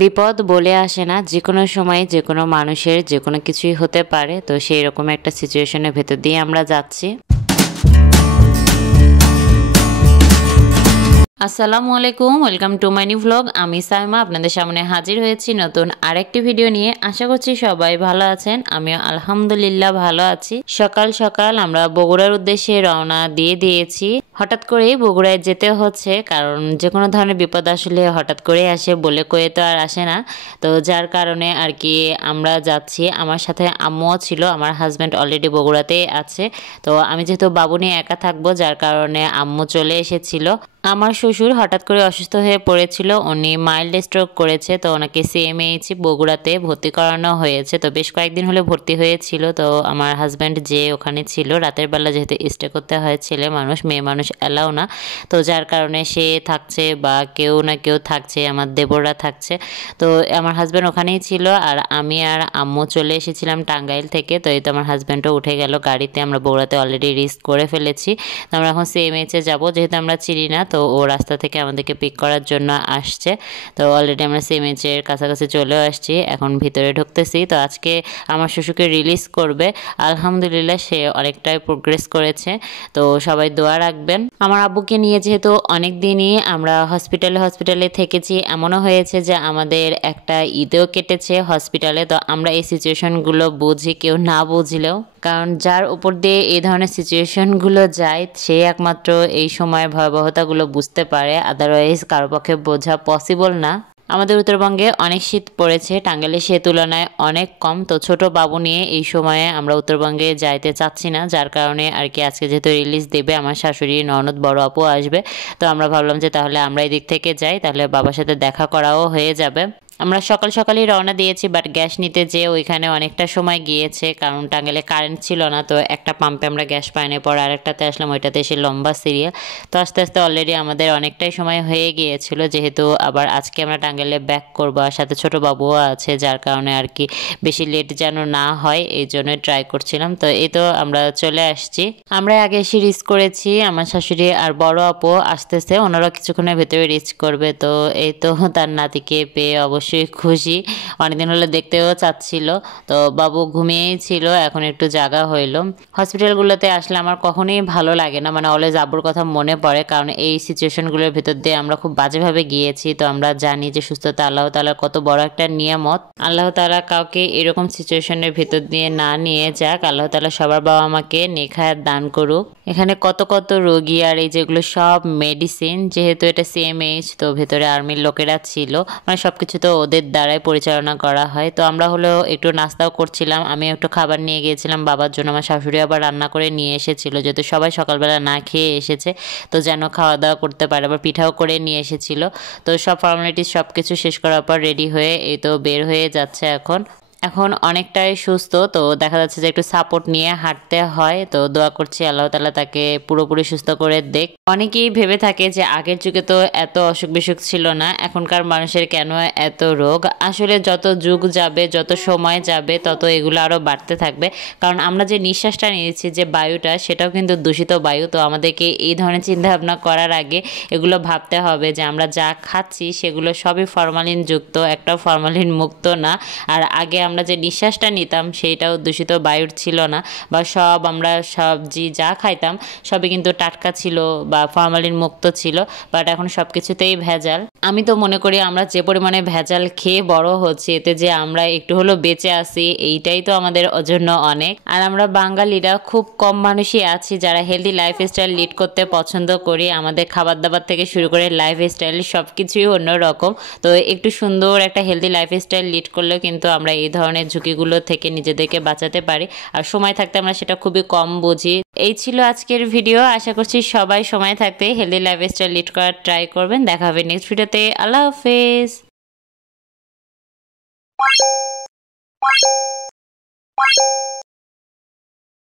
বিপদ বলে আসে না, যেকোনো সময় যেকোনো মানুষের যেকোনো কিছুই হতে পারে। তো সেই রকম একটা সিচুয়েশনের ভেতর দিয়ে আমরা যাচ্ছি। আসসালামু আলাইকুম, welcome to my new vlog. আমি সাইমা আপনাদের সামনে হাজির হয়েছি নতুন আরেকটি ভিডিও নিয়ে। আশা করছি সবাই ভালো আছেন, আমিও আলহামদুলিল্লাহ ভালো আছি। সকাল সকাল আমরা বগুড়ার উদ্দেশ্যে রওনা দিয়ে দিয়েছি। হঠাৎ করেই বগুড়ায় যেতে হচ্ছে, কারণ যে কোনো ধরনের বিপদ আসলে হঠাৎ করে আসে, বলে কয়ে তো আর আসে না। তো যার কারণে আর কি আমরা যাচ্ছি। আমার সাথে আম্মুও ছিল, আমার হাজব্যান্ড অলরেডি বগুড়াতেই আছে। তো আমি যেহেতু বাবু নিয়ে একা থাকবো, যার কারণে আম্মু চলে এসেছিল। আমার শ্বশুর হঠাৎ করে অসুস্থ হয়ে পড়েছিল, উনি মাইল্ড স্ট্রোক করেছে। তো ওনাকে সিএমএইচ বগুড়াতে ভর্তি করানো হয়েছে। তো বেশ কয়েকদিন হলে ভর্তি হয়েছিল। তো আমার হাজব্যান্ড যে ওখানে ছিল, রাতের বেলা যেহেতু স্টে করতে হয়, ছেলে মানুষ মেয়ে মানুষ এলাও না। তো যার কারণে সে থাকছে বা কেউ না কেউ থাকছে, আমার দেবররা থাকছে। তো আমার হাজব্যান্ড ওখানেই ছিল, আর আমি আর আম্মু চলে এসেছিলাম টাঙ্গাইল থেকে। তো এই তো আমার হাজব্যান্ডও উঠে গেল গাড়িতে, আমরা বগুড়াতে অলরেডি রিস্ক করে ফেলেছি। তো আমরা এখন সিএমএইচে যাবো, যেহেতু আমরা চিনি না। তো ও রাস্তা থেকে আমাদেরকে পিক করার জন্য আসছে। তো অলরেডি আমরা সিএমএইচের কাছাকাছি চলেও আসছি, এখন ভিতরে ঢুকতেছি। তো আজকে আমার শ্বশুরকে রিলিজ করবে, আলহামদুলিল্লাহ সে অনেকটাই প্রোগ্রেস করেছে। তো সবাই দোয়া রাখবেন। আমার আব্বুকে নিয়ে যেহেতু অনেক দিনই আমরা হসপিটালে থেকেছি, এমনও হয়েছে যে আমাদের একটা ঈদেও কেটেছে হসপিটালে। তো আমরা এই সিচুয়েশনগুলো বুঝি, কেউ না বুঝলেও, কারণ যার উপর দিয়ে এই ধরনের সিচুয়েশনগুলো যায় সে একমাত্র এই সময়ের ভয়াবহতাগুলো বুঝতে পারে, আদারওয়াইজ কারো পক্ষে বোঝা পসিবল না। আমাদের উত্তরবঙ্গে অনেক শীত পড়েছে, টাঙ্গাইলে সে তুলনায় অনেক কম। তো ছোট বাবু নিয়ে এই সময়ে আমরা উত্তরবঙ্গে যাইতে চাচ্ছি না, যার কারণে আর কি আজকে যেহেতু রিলিজ দেবে, আমার শাশুড়ি ননদ বড় আপু আসবে। তো আমরা ভাবলাম যে তাহলে আমরা এই দিক থেকে যাই, তাহলে বাবার সাথে দেখা করাও হয়ে যাবে। আমরা সকালই রওনা দিয়েছি, বাট গ্যাস নিতে যেয়ে ওইখানে অনেকটা সময় গিয়েছে, কারণ টাঙ্গাইলে কারেন্ট ছিল না। তো একটা পাম্পে আমরা গ্যাস পাইনি, পর আরেকটাতে আসলাম, ওইটাতে এসে লম্বা সিরিয়াল। তো আস্তে আস্তে অলরেডি আমাদের অনেকটাই সময় হয়ে গিয়েছিল, যেহেতু আবার আজকে আমরা টাঙ্গাইলে ব্যাক করবো, আর সাথে ছোট বাবুও আছে, যার কারণে আর কি বেশি লেট যেন না হয় এই জন্যই ট্রাই করছিলাম। তো এই তো আমরা চলে আসছি। আমরা আগে এসে রিচ করেছি, আমার শাশুড়ি আর বড় আপু আসতেছে, ওনারা কিছুক্ষণের ভেতরে রিচ করবে। তো এই তো তার নাতিকে পেয়ে অবশ্যই খুশি, অনেকদিন হলে দেখতেও চাচ্ছিল। তো বাবু ঘুমিয়েই ছিল, এখন একটু জাগা হইলো। হসপিটালগুলোতে আসলে আমার কখনোই ভালো লাগে না, মানে অলওয়েজ আব্বুর কথা মনে পড়ে, কারণ এই সিচুয়েশনগুলোর ভেতর দিয়ে আমরা খুব বাজেভাবে গিয়েছি। তো আমরা জানি যে সুস্থতা আল্লাহ তাআলার কত বড় একটা নিয়ামত। আল্লাহ তাআলা কাউকে এরকম সিচুয়েশনের ভেতর দিয়ে না নিয়ে যাক। আল্লাহ তাআলা সবার বাবা মাকে নেক হায়াত দান করুক। এখানে কত কত রোগী, আর এই যেগুলো সব মেডিসিন, যেহেতু এটা সিএমএইচ, তো ভেতরে আর্মির লোকেরা ছিল, মানে সবকিছু তো ওদের দ্বারাই পরিচালনা করা হয়। তো আমরা হলেও একটু নাস্তাও করছিলাম, আমি একটু খাবার নিয়ে গিয়েছিলাম বাবার জন্য, আমার শাশুড়ি আবার রান্না করে নিয়ে এসেছিল, যেহেতু সবাই সকালবেলা না খেয়ে এসেছে, তো যেন খাওয়া দাওয়া করতে পারে। আবার পিঠাও করে নিয়ে এসেছিল। তো সব ফর্মালিটিস সব কিছু শেষ করার পর রেডি হয়ে এই তো বের হয়ে যাচ্ছে এখন অনেকটাই সুস্থ। তো দেখা যাচ্ছে যে একটু সাপোর্ট নিয়ে হাঁটতে হয়। তো দোয়া করছি আল্লাহ তাআলা তাকে পুরোপুরি সুস্থ করে দেখ। অনেকেই ভেবে থাকে যে আগের যুগে তো এত অসুখ বিসুখ ছিল না, এখনকার মানুষের কেন এত রোগ। আসলে যত যুগ যাবে, যত সময় যাবে, তত এগুলো আরও বাড়তে থাকবে। কারণ আমরা যে নিঃশ্বাসটা নিয়েছি, যে বায়ুটা, সেটাও কিন্তু দূষিত বায়ু। তো আমাদেরকে এই ধরনের চিন্তাভাবনা করার আগে এগুলো ভাবতে হবে যে আমরা যা খাচ্ছি সেগুলো সবই ফরমালিন যুক্ত, একটাও ফরমালিন মুক্ত না। আর আগে আমরা যে নিঃশ্বাসটা নিতাম সেইটাও দূষিত বায়ুর ছিল না, বা আমরা সবজি যা খাইতাম সবই কিন্তু টাটকা ছিল বা ফরমালিন মুক্ত ছিল। বাট এখন সব কিছুতেই ভেজাল। আমি তো মনে করি আমরা যে পরিমাণে ভেজাল খেয়ে বড় হচ্ছি, এতে যে আমরা একটু হলেও বেঁচে আছি, এইটাই তো আমাদের জন্য অনেক। আর আমরা বাঙালিরা খুব কম মানুষই আছি যারা হেলদি লাইফস্টাইল লিড করতে পছন্দ করি। আমাদের খাবার দাবার থেকে শুরু করে লাইফস্টাইল সব কিছুই অন্যরকম। তো একটু সুন্দর একটা হেলদি লাইফস্টাইল লিড করলেও কিন্তু আমরা এই ধরনের ঝুঁকিগুলো থেকে নিজেদেরকে বাঁচাতে পারি, আর সময় থাকতে আমরা সেটা খুবই কম বুঝি। এই ছিল আজকের ভিডিও। আশা করছি সবাই সময় থাকতে হেলদি লাইফস্টাইল লিড করার ট্রাই করবেন। দেখা হবে নেক্সট ভিডিওতে। আল্লাহ হাফেজ।